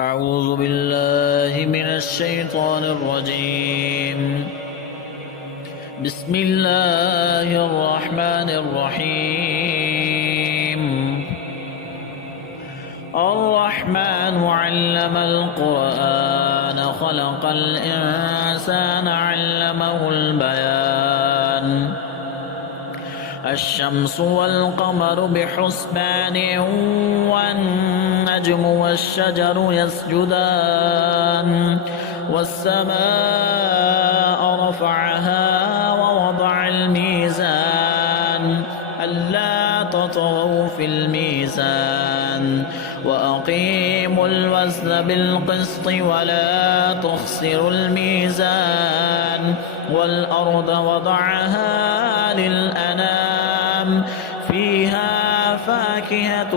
أعوذ بالله من الشيطان الرجيم. بسم الله الرحمن الرحيم. الرحمن علم القرآن خلق الإنسان علمه البيان. الشمس والقمر بحسبان والنجم والشجر يسجدان والسماء رفعها ووضع الميزان ألا تطغوا في الميزان وأقيموا الوزن بالقسط ولا تخسروا الميزان والأرض وضعها للأنام فيها فاكهة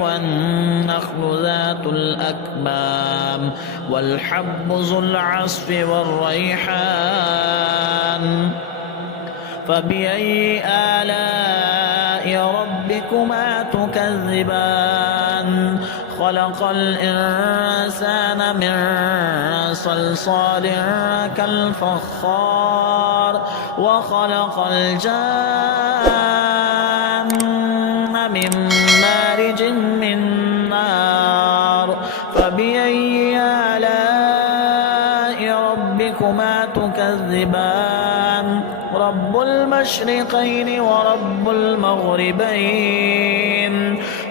والنخل ذات الأكمام والحب ذو العصف والريحان فبأي آلاء ربكما تكذبان خلق الإنسان من صلصال كالفخار وخلق الجان من مارج من نار فبأي آلاء ربكما تكذبان رب المشرقين ورب المغربين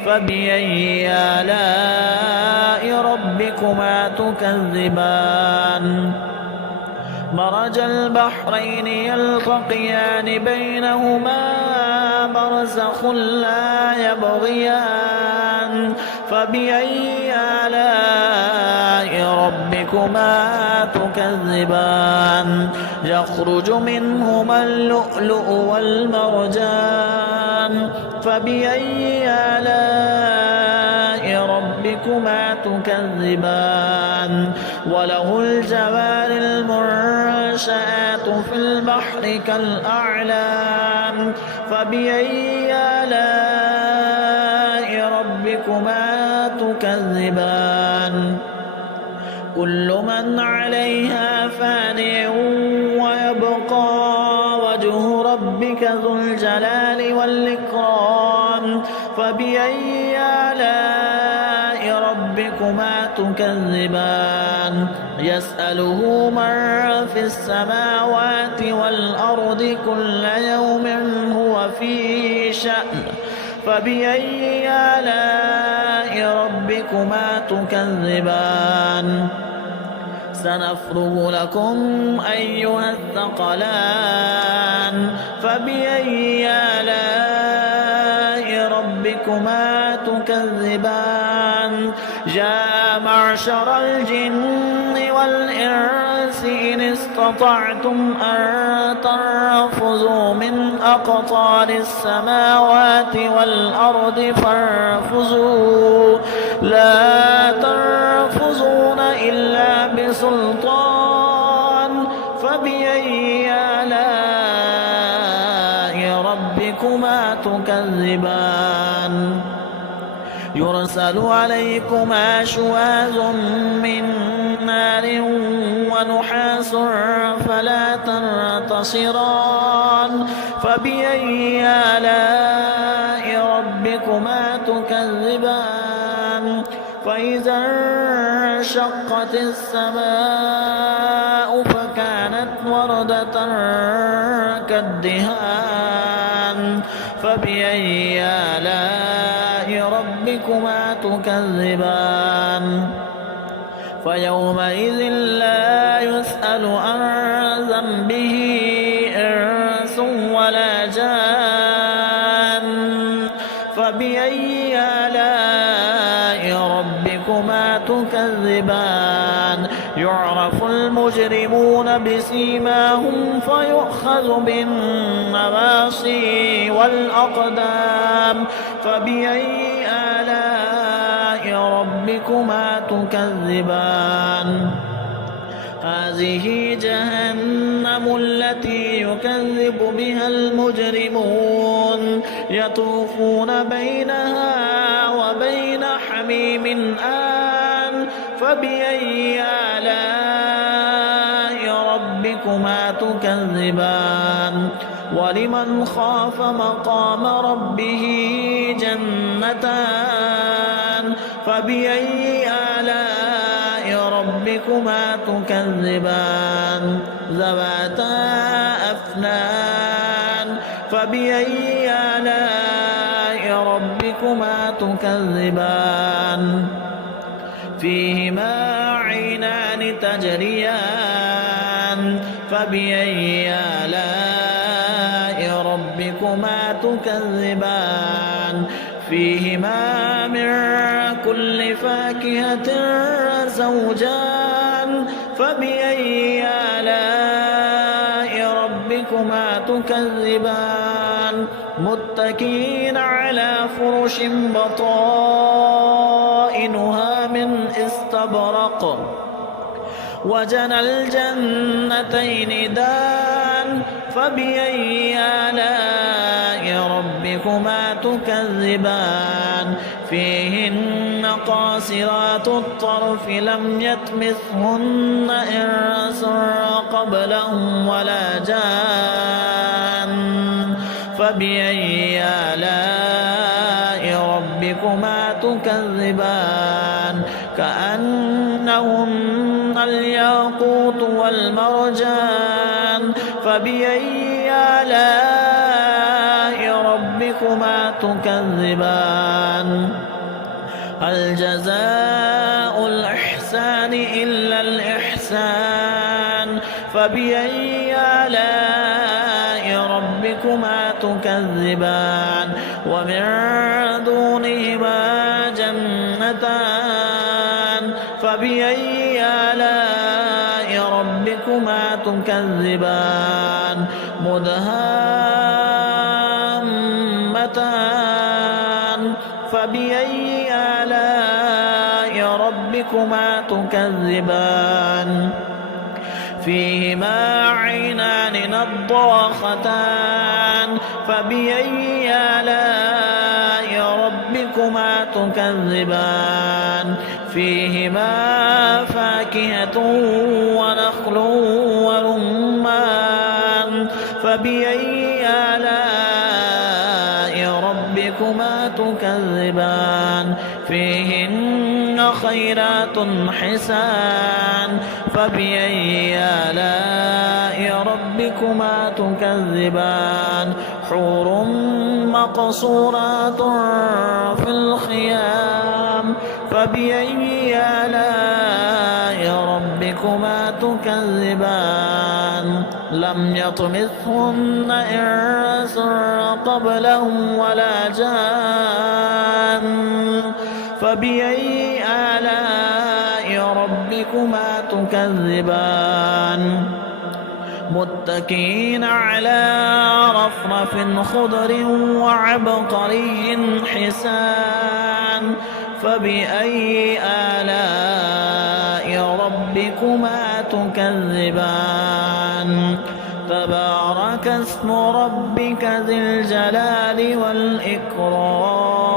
فبأي آلاء ربكما تكذبان مرج البحرين يلتقيان بينهما برزخ لا يبغيان فبأي آلاء ربكما تكذبان يخرج منهما اللؤلؤ والمرجان فبأي آلاء ربكما تكذبان وله الجوار المنشآت في البحر كالأعلام فبأي آلاء ربكما تكذبان كل من عليها فان ويبقى وجه ربك ذو الجلال والإكرام فبأي آلاء ربكما تكذبان يسأله من في السماوات والأرض كل يوم هو في شأن فبأي آلاء ربكما تكذبان سنفرغ لكم أيها الثقلان فبأي آلاء ربكما تكذبان جاء معشر الجن والإنس إن استطعتم أن تنفذوا من أقطار السماوات والأرض فانفذوا لا تنفذون إلا بسلطان فبأي آلاء ربكما تكذبان يرسل عليكما شواظ من نار ونحاس فلا تنتصران فبأي آلاء ربكما تكذبان فإذا انشقت السماء فكانت وردة كالدهان فبأي آلاء ربكما تكذبان فيومئذ لا يسأل عن ذنبه إنس ولا جان فبأي آلاء ربكما تكذبان يعرف المجرمون بسيماهم فيؤخذ بالنواصي والأقدام فبأي آلاء ربكما تكذبان هذه جهنم التي يكذب بها المجرمون يطوفون بينها وبين حميم آن فبأي آلاء ربكما تكذبان ولمن خاف مقام ربه جنتان فبأي آلاء ربكما تكذبان ذواتا أفنان فبأي آلاء ربكما تكذبان فيهما عينان تجريان فبأي آلاء ربكما تكذبان فيهما من كل فاكهة زوجان فبأي آلاء ربكما تكذبان متكئين على فرش بطائنها من استبرق وجنى الجنتين دان فبأي آلاء ربكما تكذبان فيهن قاصرات الطرف لم يطمثهن إنس قبلهم ولا جان فبأي آلاء ربكما تكذبان كأنهن الياقوت والمرجان فبأي آلاء ربكما تكذبان هل جزاء الإحسان إلا الإحسان فبأي آلاء ربكما تكذبان ومن دونهما جنتان فبأي آلاء ربكما تكذبان مدهامتان فبأي آلاء ربكما تكذبان فيهما عينان نضاختان فبأي آلاء ربكما تكذبان فيهما فاكهة ونخل ورمان فبأي آلاء ربكما تكذبان فيهن خيرات حسان فبأي آلاء ربكما تكذبان حور مقصورات في الخيام فبأي آلاء ربكما تكذبان لم يطمثهن إنس قبلهم ولا جان فبأي آلاء ربكما تكذبان متكئين على رفرف خضر وعبقري حسان فبأي آلاء ربكما تكذبان تبارك اسم ربك ذي الجلال والإكرام